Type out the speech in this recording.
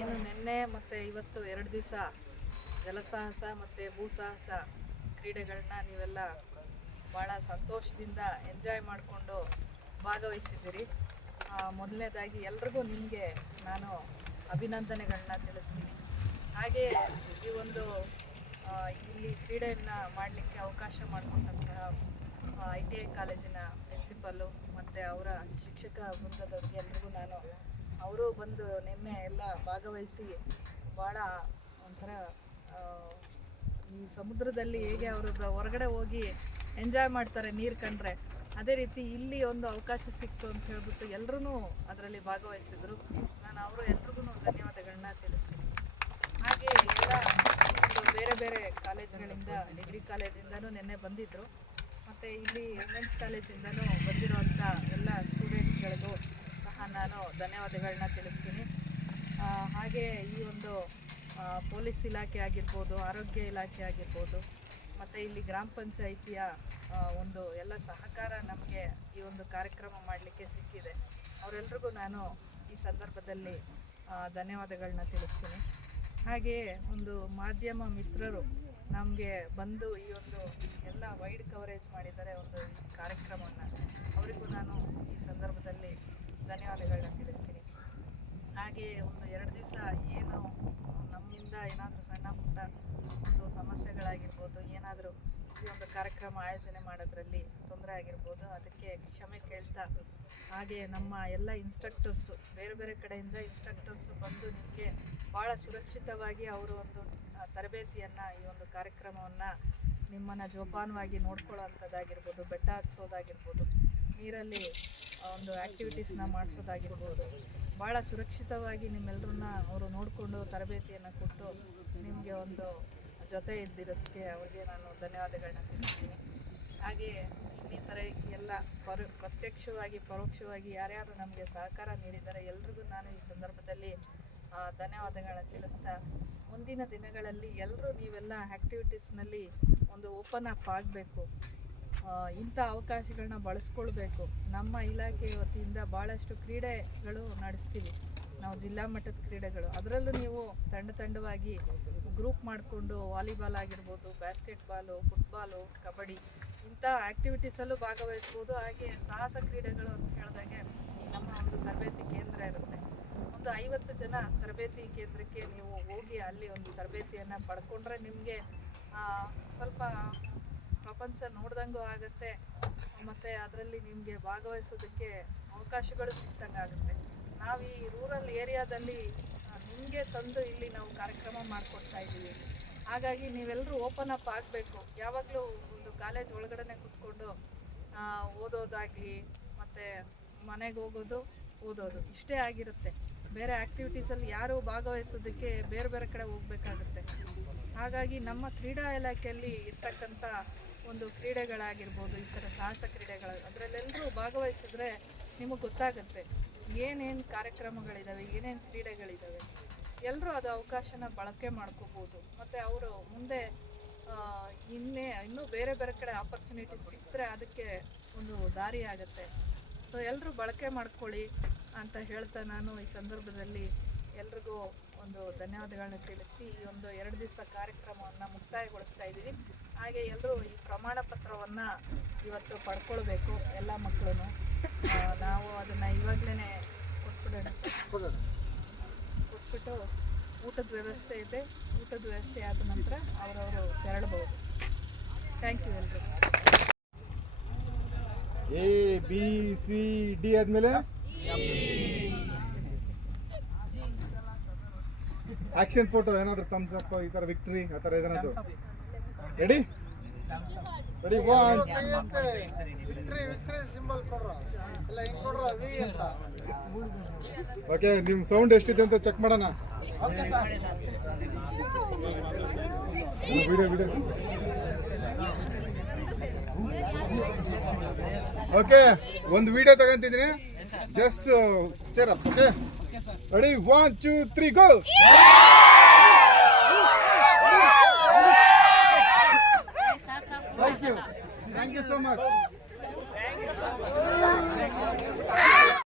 ಏನು ನಿನ್ನೆ ಮತ್ತು ಇವತ್ತು ಎರಡು ದಿವಸ ಜಲಸಾಹಸ ಮತ್ತು ಭೂಸಾಹಸ ಕ್ರೀಡೆಗಳನ್ನ ನೀವೆಲ್ಲ ಭಾಳ ಸಂತೋಷದಿಂದ ಎಂಜಾಯ್ ಮಾಡಿಕೊಂಡು ಭಾಗವಹಿಸಿದ್ದೀರಿ. ಮೊದಲನೇದಾಗಿ ಎಲ್ರಿಗೂ ನಿಮಗೆ ನಾನು ಅಭಿನಂದನೆಗಳನ್ನ ತಿಳಿಸ್ತೀನಿ. ಹಾಗೆ ಈ ಒಂದು ಇಲ್ಲಿ ಕ್ರೀಡೆಯನ್ನು ಮಾಡಲಿಕ್ಕೆ ಅವಕಾಶ ಮಾಡಿಕೊಟ್ಟಂತಹ ಐ ಟಿ ಐ ಕಾಲೇಜಿನ ಪ್ರಿನ್ಸಿಪಲ್ಲು ಮತ್ತು ಅವರ ಶಿಕ್ಷಕ ವೃಂದದವ್ರಿಗೆ ಎಲ್ರಿಗೂ ನಾನು ಅವರು ಬಂದು ನಿನ್ನೆ ಎಲ್ಲ ಭಾಗವಹಿಸಿ ಭಾಳ ಒಂಥರ ಈ ಸಮುದ್ರದಲ್ಲಿ ಹೇಗೆ ಅವರು ಹೊರಗಡೆ ಹೋಗಿ ಎಂಜಾಯ್ ಮಾಡ್ತಾರೆ ನೀರು ಕಂಡ್ರೆ. ಅದೇ ರೀತಿ ಇಲ್ಲಿ ಒಂದು ಅವಕಾಶ ಸಿಕ್ತು ಅಂತ ಹೇಳ್ಬಿಟ್ಟು ಎಲ್ಲರೂ ಅದರಲ್ಲಿ ಭಾಗವಹಿಸಿದ್ರು. ನಾನು ಅವರು ಎಲ್ರಿಗೂ ಧನ್ಯವಾದಗಳನ್ನ ತಿಳಿಸ್ತೀನಿ. ಹಾಗೆ ಎಲ್ಲ ಬೇರೆ ಬೇರೆ ಕಾಲೇಜುಗಳಿಂದ, ಡಿಗ್ರಿ ಕಾಲೇಜಿಂದನೂ ನಿನ್ನೆ ಬಂದಿದ್ದರು ಮತ್ತು ಇಲ್ಲಿ ವುಮೆನ್ಸ್ ಕಾಲೇಜಿಂದನೂ ಬಂದಿರುವಂಥ ಎಲ್ಲ ಧನ್ಯವಾದಗಳನ್ನ ತಿಳಿಸ್ತೀನಿ. ಹಾಗೆ ಈ ಒಂದು ಪೊಲೀಸ್ ಇಲಾಖೆ ಆಗಿರ್ಬೋದು, ಆರೋಗ್ಯ ಇಲಾಖೆ ಆಗಿರ್ಬೋದು, ಮತ್ತು ಇಲ್ಲಿ ಗ್ರಾಮ ಪಂಚಾಯಿತಿಯ ಒಂದು ಎಲ್ಲ ಸಹಕಾರ ನಮಗೆ ಈ ಒಂದು ಕಾರ್ಯಕ್ರಮ ಮಾಡಲಿಕ್ಕೆ ಸಿಕ್ಕಿದೆ. ಅವರೆಲ್ರಿಗೂ ನಾನು ಈ ಸಂದರ್ಭದಲ್ಲಿ ಧನ್ಯವಾದಗಳನ್ನ ತಿಳಿಸ್ತೀನಿ. ಹಾಗೆಯೇ ಒಂದು ಮಾಧ್ಯಮ ಮಿತ್ರರು ನಮಗೆ ಬಂದು ಈ ಒಂದು ಎಲ್ಲ ವೈಡ್ ಕವರೇಜ್ ಮಾಡಿದ್ದಾರೆ ಒಂದು ಕಾರ್ಯಕ್ರಮವನ್ನು. ಅವರಿಗೂ ನಾನು ಈ ಸಂದರ್ಭದಲ್ಲಿ ಧನ್ಯವಾದಗಳನ್ನ ಹಾಗೆ ಒಂದು ಎರಡು ದಿವಸ ಏನು ನಮ್ಮಿಂದ ಏನಾದರೂ ಸಣ್ಣ ಪುಟ್ಟ ಒಂದು ಸಮಸ್ಯೆಗಳಾಗಿರ್ಬೋದು, ಏನಾದರೂ ಈ ಒಂದು ಕಾರ್ಯಕ್ರಮ ಆಯೋಜನೆ ಮಾಡೋದ್ರಲ್ಲಿ ತೊಂದರೆ ಆಗಿರ್ಬೋದು, ಅದಕ್ಕೆ ಕ್ಷಮೆ ಕೇಳ್ತಾ ಹಾಗೆ ನಮ್ಮ ಎಲ್ಲ ಇನ್ಸ್ಟ್ರಕ್ಟರ್ಸು ಬೇರೆ ಬೇರೆ ಕಡೆಯಿಂದ ಇನ್ಸ್ಟ್ರಕ್ಟರ್ಸು ಬಂದು ನಿಮಗೆ ಭಾಳ ಸುರಕ್ಷಿತವಾಗಿ ಅವರು ಒಂದು ತರಬೇತಿಯನ್ನು, ಈ ಒಂದು ಕಾರ್ಯಕ್ರಮವನ್ನು ನಿಮ್ಮನ್ನು ಜೋಪಾನವಾಗಿ ನೋಡ್ಕೊಳ್ಳೋ ಅಂಥದ್ದಾಗಿರ್ಬೋದು ಬೆಟ್ಟ ಹತ್ಸೋದಾಗಿರ್ಬೋದು, ನೀರಲ್ಲಿ ಒಂದು ಆ್ಯಕ್ಟಿವಿಟೀಸ್ನ ಮಾಡಿಸೋದಾಗಿರ್ಬೋದು. ಭಾಳ ಸುರಕ್ಷಿತವಾಗಿ ನಿಮ್ಮೆಲ್ಲರನ್ನ ಅವರು ನೋಡಿಕೊಂಡು ತರಬೇತಿಯನ್ನು ಕೊಟ್ಟು ನಿಮಗೆ ಒಂದು ಜೊತೆ ಇದ್ದಿರೋದಕ್ಕೆ ಅವರಿಗೆ ನಾನು ಧನ್ಯವಾದಗಳನ್ನ ತಿಳಿಸ್ತೀನಿ. ಹಾಗೆ ಇನ್ನಿತರ ಎಲ್ಲ ಪರ, ಪ್ರತ್ಯಕ್ಷವಾಗಿ, ಪರೋಕ್ಷವಾಗಿ ಯಾರ್ಯಾರು ನಮಗೆ ಸಹಕಾರ ನೀಡಿದ್ದಾರೆ, ಎಲ್ರಿಗೂ ನಾನು ಈ ಸಂದರ್ಭದಲ್ಲಿ ಧನ್ಯವಾದಗಳನ್ನ ತಿಳಿಸ್ತಾ ಮುಂದಿನ ದಿನಗಳಲ್ಲಿ ಎಲ್ಲರೂ ನೀವೆಲ್ಲ ಆ್ಯಕ್ಟಿವಿಟೀಸ್ನಲ್ಲಿ ಒಂದು ಓಪನ್ ಅಪ್ ಆಗಬೇಕು. ಇಂಥ ಅವಕಾಶಗಳನ್ನ ಬಳಸ್ಕೊಳ್ಬೇಕು. ನಮ್ಮ ಇಲಾಖೆ ವತಿಯಿಂದ ಭಾಳಷ್ಟು ಕ್ರೀಡೆಗಳು ನಡೆಸ್ತೀವಿ. ನಾವು ಜಿಲ್ಲಾ ಮಟ್ಟದ ಕ್ರೀಡೆಗಳು. ಅದರಲ್ಲೂ ನೀವು ತಂಡ ತಂಡವಾಗಿ ಗ್ರೂಪ್ ಮಾಡಿಕೊಂಡು ವಾಲಿಬಾಲ್ ಆಗಿರ್ಬೋದು ಬ್ಯಾಸ್ಕೆಟ್ಬಾಲು ಫುಟ್ಬಾಲು ಕಬಡ್ಡಿ ಇಂಥ ಆ್ಯಕ್ಟಿವಿಟೀಸಲ್ಲೂ ಭಾಗವಹಿಸ್ಬೋದು. ಹಾಗೆ ಸಾಹಸ ಕ್ರೀಡೆಗಳು ಅಂತ ಹೇಳಿದಾಗೆ ನಮ್ಮ ಒಂದು ತರಬೇತಿ ಕೇಂದ್ರ ಇರುತ್ತೆ. ಒಂದು ಐವತ್ತು ಜನ ತರಬೇತಿ ಕೇಂದ್ರಕ್ಕೆ ನೀವು ಹೋಗಿ ಅಲ್ಲಿ ಒಂದು ತರಬೇತಿಯನ್ನು ಪಡ್ಕೊಂಡ್ರೆ ನಿಮಗೆ ಸ್ವಲ್ಪ ಪ್ರಪಂಚ ನೋಡ್ದಂಗೂ ಆಗುತ್ತೆ. ಮತ್ತು ಅದರಲ್ಲಿ ನಿಮಗೆ ಭಾಗವಹಿಸೋದಕ್ಕೆ ಅವಕಾಶಗಳು ಸಿಕ್ದಂಗೆ ಆಗುತ್ತೆ. ನಾವು ಈ ರೂರಲ್ ಏರಿಯಾದಲ್ಲಿ ನಿಮಗೆ ತಂದು ಇಲ್ಲಿ ನಾವು ಕಾರ್ಯಕ್ರಮ ಮಾಡಿಕೊಡ್ತಾ ಇದ್ದೀವಿ ಹಾಗಾಗಿ ನೀವೆಲ್ಲರೂ ಓಪನ್ ಅಪ್ ಆಗಬೇಕು. ಯಾವಾಗಲೂ ಒಂದು ಕಾಲೇಜ್ ಒಳಗಡೆ ಕೂತ್ಕೊಂಡು ಓದೋದಾಗಲಿ, ಮತ್ತು ಮನೆಗೆ ಹೋಗೋದು, ಓದೋದು ಇಷ್ಟೇ ಆಗಿರುತ್ತೆ. ಬೇರೆ ಆ್ಯಕ್ಟಿವಿಟೀಸಲ್ಲಿ ಯಾರು ಭಾಗವಹಿಸೋದಕ್ಕೆ ಬೇರೆ ಬೇರೆ ಕಡೆ ಹೋಗಬೇಕಾಗುತ್ತೆ. ಹಾಗಾಗಿ ನಮ್ಮ ಕ್ರೀಡಾ ಇಲಾಖೆಯಲ್ಲಿ ಇರ್ತಕ್ಕಂಥ ಒಂದು ಕ್ರೀಡೆಗಳಾಗಿರ್ಬೋದು, ಈ ಥರ ಸಾಹಸ ಕ್ರೀಡೆಗಳ ಅದರಲ್ಲೆಲ್ಲರೂ ಭಾಗವಹಿಸಿದ್ರೆ ನಿಮಗೆ ಗೊತ್ತಾಗುತ್ತೆ ಏನೇನು ಕಾರ್ಯಕ್ರಮಗಳಿದ್ದಾವೆ ಏನೇನು ಕ್ರೀಡೆಗಳಿದ್ದಾವೆ ಎಲ್ಲರೂ ಅದು ಅವಕಾಶನ ಬಳಕೆ ಮಾಡ್ಕೋಬೋದು. ಮತ್ತು ಅವರು ಮುಂದೆ ಇನ್ನೇ, ಇನ್ನೂ ಬೇರೆ ಬೇರೆ ಕಡೆ ಆಪರ್ಚುನಿಟಿ ಸಿಕ್ಕರೆ ಅದಕ್ಕೆ ಒಂದು ದಾರಿ ಆಗುತ್ತೆ. ಸೊ ಎಲ್ಲರೂ ಬಳಕೆ ಮಾಡ್ಕೊಳ್ಳಿ ಅಂತ ಹೇಳ್ತಾ ನಾನು ಈ ಸಂದರ್ಭದಲ್ಲಿ ಎಲ್ರಿಗೂ ಒಂದು ಧನ್ಯವಾದಗಳನ್ನ ತಿಳಿಸಿ ಈ ಒಂದು ಎರಡು ದಿವಸ ಕಾರ್ಯಕ್ರಮವನ್ನು ಮುಕ್ತಾಯಗೊಳಿಸ್ತಾ ಇದ್ದೀವಿ. ಹಾಗೆ ಎಲ್ಲರೂ ಈ ಪ್ರಮಾಣ ಪತ್ರವನ್ನು ಇವತ್ತು ಪಡ್ಕೊಳ್ಬೇಕು ಎಲ್ಲ ಮಕ್ಕಳು ನಾವು ಅದನ್ನು ಇವಾಗಲೇ ಕೊಟ್ಬಿಡೋಣ. ಕೊಟ್ಬಿಟ್ಟು ಊಟದ ವ್ಯವಸ್ಥೆ ಇದೆ. ಊಟದ ವ್ಯವಸ್ಥೆ ಆದ ನಂತರ ಅವರವರು ತೆರಳಬಹುದು ಥ್ಯಾಂಕ್ ಯು ಎಲ್ರಿಗೂ. ಎ ಬಿ ಸಿ ಡಿ ಆದ್ಮೇಲೆ? ಆಕ್ಷನ್ ಫೋಟೋ ಏನಾದ್ರು ಥಮ್ಸ್ ಅಪ್ ಈ ತರ ವಿಕ್ಟ್ರಿ ಆ ತರ ಏನಾದ್ರು? ರೆಡಿ ರೆಡಿ ಒನ್ ಓಕೆ ನಿಮ್ ಸೌಂಡ್ ಎಷ್ಟಿದೆ ಅಂತ ಚೆಕ್ ಮಾಡೋಣ. ವಿಡಿಯೋ ವಿಡಿಯೋ ಓಕೆ ಒಂದು video ತಗೊಂತಿದ್ದೀನಿ. Just cheer up okay ready one two three go thank